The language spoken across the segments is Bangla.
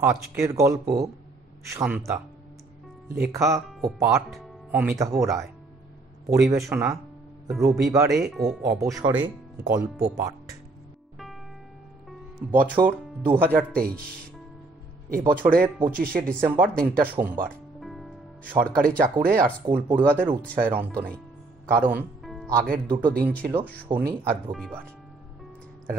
আজকের গল্প শান্তা। লেখা ও পাঠ অমিতাভ রায়। পরিবেশনা রবিবারে ও অবসরে গল্প পাঠ। বছর 2023। এবছরের 25শে ডিসেম্বর দিনটা সোমবার। সরকারি চাকুরে আর স্কুল পড়ুয়াদের উৎসাহের অন্ত নেই, কারণ আগের দুটো দিন ছিল শনি আর রবিবার।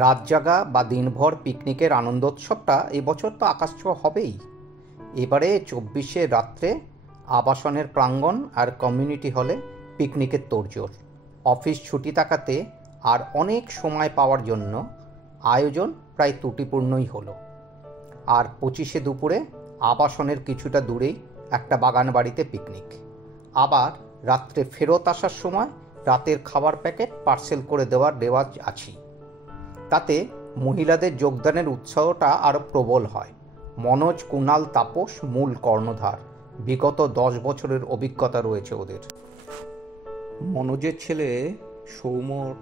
রাত জাগা বা দিনভর পিকনিকের আনন্দোৎসবটা এবছর তো আকাশছোঁয়া হবেই। এবারে 24শে রাত্রে আবাসনের প্রাঙ্গণ আর কমিউনিটি হলে পিকনিকের তোড়জোড়। অফিস ছুটি থাকাতে আর অনেক সময় পাওয়ার জন্য আয়োজন প্রায় ত্রুটিপূর্ণই হলো। আর 25শে দুপুরে আবাসনের কিছুটা দূরেই একটা বাগান বাড়িতে পিকনিক। আবার রাত্রে ফেরত আসার সময় রাতের খাবার প্যাকেট পার্সেল করে দেওয়ার রেওয়াজ আছেই। তাতে মহিলাদের যোগদানের উৎসাহটা আরও প্রবল হয়। মনোজ, কুণাল, তাপস মূল কর্ণধার। বিগত 10 বছরের অভিজ্ঞতা রয়েছে ওদের। মনোজের ছেলে সৌম্যর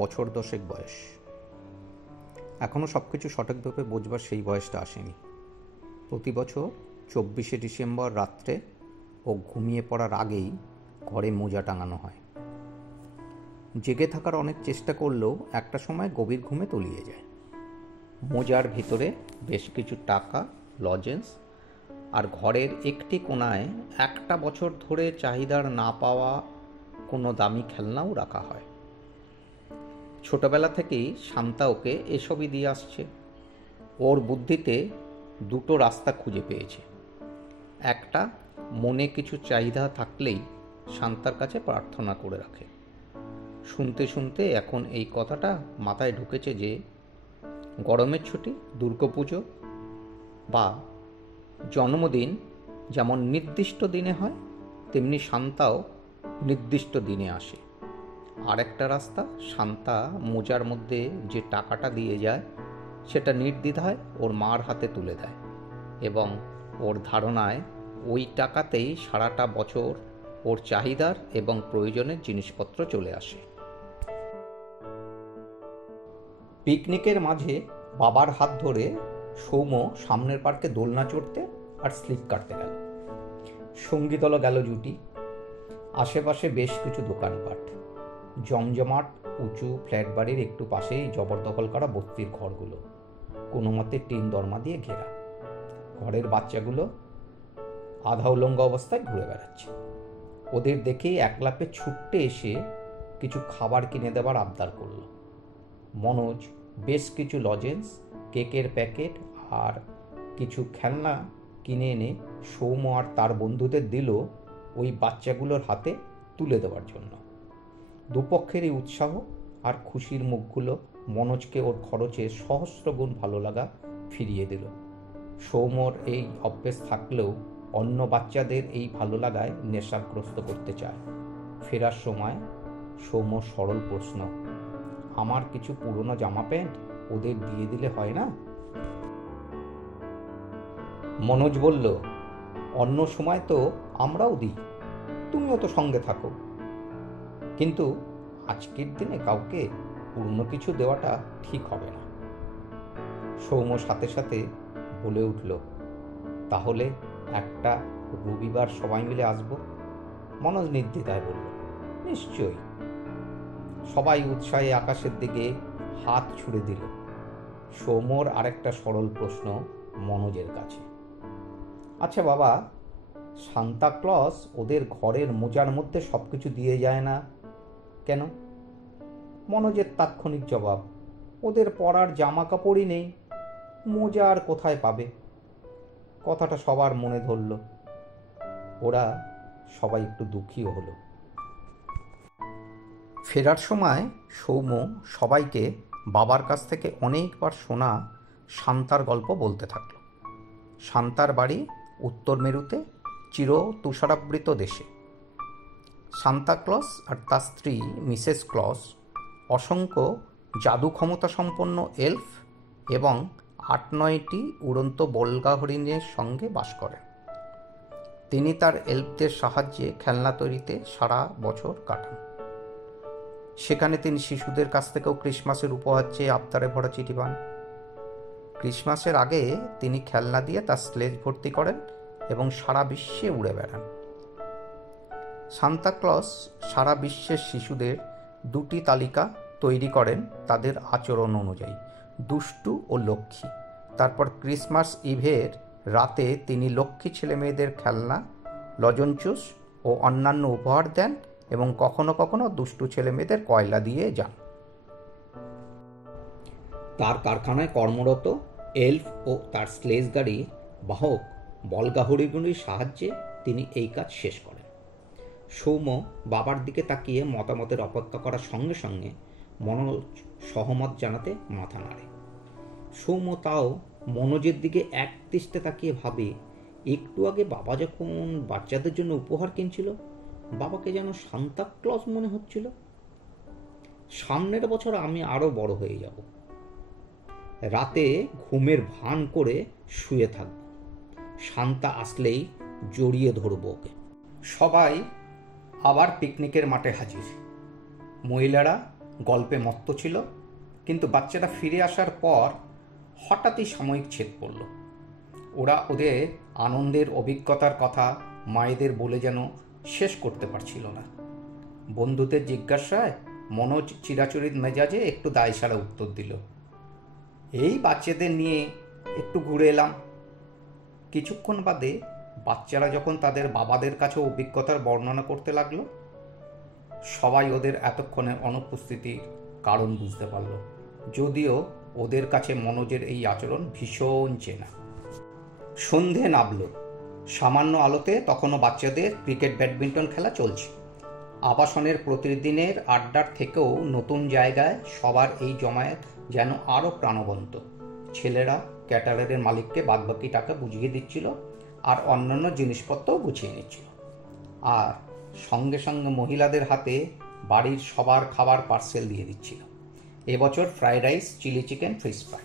বছর 10 বয়স। এখনও সব কিছু সঠিকভাবে বোঝবার সেই বয়সটা আসেনি। প্রতি বছর 24শে ডিসেম্বর রাত্রে ও ঘুমিয়ে পড়ার আগেই ঘরে মোজা টাঙানো হয়। জেগে থাকার অনেক চেষ্টা করলেও একটা সময় গভীর ঘুমে তলিয়ে যায়। মোজার ভিতরে বেশ কিছু টাকা, লজেন্স আর ঘরের একটি কোণায় একটা বছর ধরে চাহিদার না পাওয়া কোনো দামি খেলনাও রাখা হয়। ছোটবেলা থেকেই শান্তা ওকে এসবই দিয়ে আসছে। ওর বুদ্ধিতে দুটো রাস্তা খুঁজে পেয়েছে। একটা, মনে কিছু চাহিদা থাকলেই শান্তার কাছে প্রার্থনা করে রাখে। শুনতে শুনতে এখন এই কথাটা মাথায় ঢুকেছে যে গরমের ছুটি, দুর্গাপুজো বা জন্মদিন যেমন নির্দিষ্ট দিনে হয়, তেমনি শান্তাও নির্দিষ্ট দিনে আসে। আরেকটা রাস্তা, শান্তা মোজার মধ্যে যে টাকাটা দিয়ে যায় সেটা নির্দ্বিধায় ওর মার হাতে তুলে দেয় এবং ওর ধারণায় ওই টাকাতেই সারাটা বছর ওর চাহিদার এবং প্রয়োজনের জিনিসপত্র চলে আসে। পিকনিকের মাঝে বাবার হাত ধরে সৌম্য সামনের পার্কে দোলনা চড়তে আর স্লিপ কাটতে গেল। সঙ্গীতলও গেল জুটি। আশেপাশে বেশ কিছু দোকানপাট। জমজমাট উঁচু ফ্ল্যাট বাড়ির একটু পাশেই জবরদখল করা বস্তির ঘরগুলো, কোনো মতে টিন দরমা দিয়ে ঘেরা। ঘরের বাচ্চাগুলো আধা উলঙ্গ অবস্থায় ঘুরে বেড়াচ্ছে। ওদের দেখেই একলাপে ছুটতে এসে কিছু খাবার কিনে দেবার আবদার করল। মনোজ বেশ কিছু লজেন্স, কেকের প্যাকেট আর কিছু খেলনা কিনে এনে সৌম্য আর তার বন্ধুদের দিল ওই বাচ্চাগুলোর হাতে তুলে দেওয়ার জন্য। দুপক্ষেরই উৎসাহ আর খুশির মুখগুলো মনোজকে ওর খরচে সহস্রগুণ ভালো লাগা ফিরিয়ে দিল। সৌম্যর এই অভ্যেস থাকলেও অন্য বাচ্চাদের এই ভালো লাগায় নেশাগ্রস্ত করতে চায়। ফেরার সময় সৌম্য সরল প্রশ্ন, আমার কিছু পুরনো জামা প্যান্ট ওদের দিয়ে দিলে হয় না? মনোজ বলল, অন্য সময় তো আমরাও দিই, তুমিও তো সঙ্গে থাকো, কিন্তু আজকের দিনে কাউকে পুরনো কিছু দেওয়াটা ঠিক হবে না। সৌম্য সাথে সাথে বলে উঠল, তাহলে একটা রবিবার সবাই মিলে আসবো? মনোজ নির্দ্বিধায় বলল, নিশ্চয়ই। সবাই উৎসাহে আকাশের দিকে হাত ছুড়ে দিল। সৌম্যর আরেকটা সরল প্রশ্ন মনোজের কাছে, আচ্ছা বাবা, সান্তা ক্লজ ওদের ঘরের মোজার মধ্যে সব কিছু দিয়ে যায় না কেন? মনোজের তাৎক্ষণিক জবাব, ওদের পরার জামা কাপড়ই নেই, মোজা আর কোথায় পাবে? কথাটা সবার মনে ধরল। ওরা সবাই একটু দুঃখীও হলো। ফেরার সময় সৌম্য সবাইকে বাবার কাছ থেকে অনেকবার শোনা শান্তার গল্প বলতে থাকল। শান্তার বাড়ি উত্তর মেরুতে, চির তুষারাবৃত দেশে। সান্তা ক্লজ আর তার স্ত্রী মিসেস ক্লজ অসংখ্য জাদু ক্ষমতা সম্পন্ন এলফ এবং 8-9টি উড়ন্ত বল্গা হরিণের সঙ্গে বাস করেন। তিনি তার এলফদের সাহায্যে খেলনা তৈরিতে সারা বছর কাটান। সেখানে তিনি শিশুদের কাছ থেকেও ক্রিসমাসের উপহার চেয়ে আবদারে ভরা চিঠি পান। ক্রিসমাসের আগে তিনি খেলনা দিয়ে তার স্লেজ ভর্তি করেন এবং সারা বিশ্বে উড়ে বেড়ান। সান্তাক্লজ সারা বিশ্বের শিশুদের দুটি তালিকা তৈরি করেন তাদের আচরণ অনুযায়ী, দুষ্টু ও লক্ষ্মী। তারপর ক্রিসমাস ইভের রাতে তিনি লক্ষ্মী ছেলেমেয়েদের খেলনা, লজঞ্চুস ও অন্যান্য উপহার দেন এবং কখনো কখনো দুষ্টু ছেলেমেয়েদের কয়লা দিয়ে যান। তার কারখানায় কর্মরত এলফ ও তার স্লেজ গাড়ির বাহক বলগাহরিগুলির সাহায্যে তিনি এই কাজ শেষ করেন। সৌম্য বাবার দিকে তাকিয়ে মতামতের অপেক্ষা করার সঙ্গে সঙ্গে মনোজ সহমত জানাতে মাথা নাড়ে। সৌম্য তাও মনোজের দিকে এক দৃষ্টে তাকিয়ে ভাবে, একটু আগে বাবা যখন বাচ্চাদের জন্য উপহার কিনছিল, বাবাকে যেন সান্তাক্লজ মনে হচ্ছিল। সামনের বছর আমি আরো বড় হয়ে যাব, রাতে ঘুমের ভান করে শুয়ে থাকব, শান্তা আসলেই জড়িয়ে ধরব ওকে। সবাই আবার পিকনিকের মাঠে হাজির। মহিলারা গল্পে মত্ত ছিল, কিন্তু বাচ্চারা ফিরে আসার পর হঠাৎই সাময়িক ছেদ পড়ল। ওরা ওদের আনন্দের অভিজ্ঞতার কথা মায়েদের বলে যেন শেষ করতে পারছিল না। বন্ধুদের জিজ্ঞাসায় মনোজ চিরাচরিত মেজাজে একটু দায়সারা উত্তর দিল, এই বাচ্চাদের নিয়ে একটু ঘুরে এলাম। কিছুক্ষণ বাদে বাচ্চারা যখন তাদের বাবাদের কাছে অভিজ্ঞতার বর্ণনা করতে লাগলো, সবাই ওদের এতক্ষণের অনুপস্থিতির কারণ বুঝতে পারল, যদিও ওদের কাছে মনোজের এই আচরণ ভীষণ চেনা। সন্ধে নামল। সামান্য আলোতে তখনও বাচ্চাদের ক্রিকেট ব্যাডমিন্টন খেলা চলছে। আবাসনের প্রতিদিনের আড্ডার থেকেও নতুন জায়গায় সবার এই জমায়েত যেন আরও প্রাণবন্ত। ছেলেরা ক্যাটারারের মালিককে বাদবাকি টাকা বুঝিয়ে দিচ্ছিল আর অন্যান্য জিনিসপত্রও গুছিয়ে নিচ্ছিল। আর সঙ্গে সঙ্গে মহিলাদের হাতে বাড়ির সবার খাবার পার্সেল দিয়ে দিচ্ছিল। এবছর fried rice, chilli chicken, fish fry.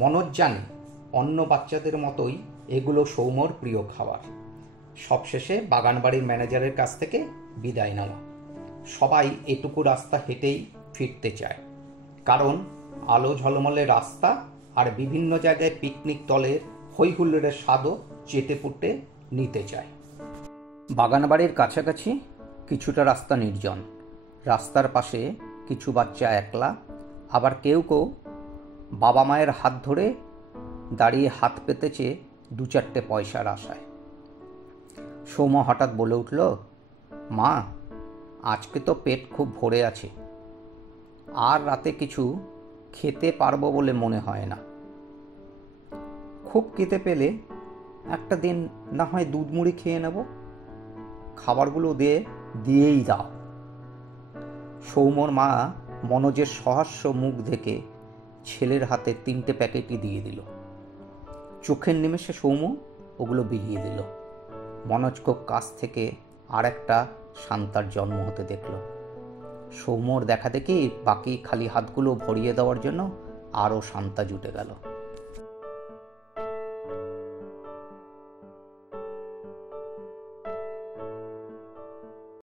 Manoj জানে অন্য বাচ্চাদের মতোই এগুলো সৌম্যর প্রিয় খাবার। সবশেষে বাগানবাড়ির ম্যানেজারের কাছ থেকে বিদায় নেওয়া। সবাই এটুকু রাস্তা হেঁটেই ফিরতে চায়, কারণ আলো ঝলমলে রাস্তা আর বিভিন্ন জায়গায় পিকনিক দলের হইহুল্লোড়ের স্বাদও চেটেপুটে নিতে চায়। বাগানবাড়ির কাছাকাছি কিছুটা রাস্তা নির্জন। রাস্তার পাশে কিছু বাচ্চা একলা, আবার কেউ কেউ বাবা মায়ের হাত ধরে দাঁড়িয়ে হাত পেতেছে দু চারটে পয়সার আশায়। সৌম্য হঠাৎ বলে উঠল, মা, আজকে তো পেট খুব ভরে আছে, আর রাতে কিছু খেতে পারবো বলে মনে হয় না। খুব খেতে পেলে একটা দিন না হয় দুধ মুড়ি খেয়ে নেব, খাবারগুলো দিয়েই দাও। সৌম্যর মা মনোজের সহাস্য মুখ দেখে ছেলের হাতে 3টে প্যাকেটই দিয়ে দিল। চোখের নিমেষে সৌম্য ওগুলো বিলিয়ে দিল। মনোজকে কাছ থেকে আর একটা শান্তার জন্ম হতে দেখল। সৌম্যর দেখা দেখি বাকি খালি হাতগুলো ভরিয়ে দেওয়ার জন্য আরও শান্তা জুটে গেল।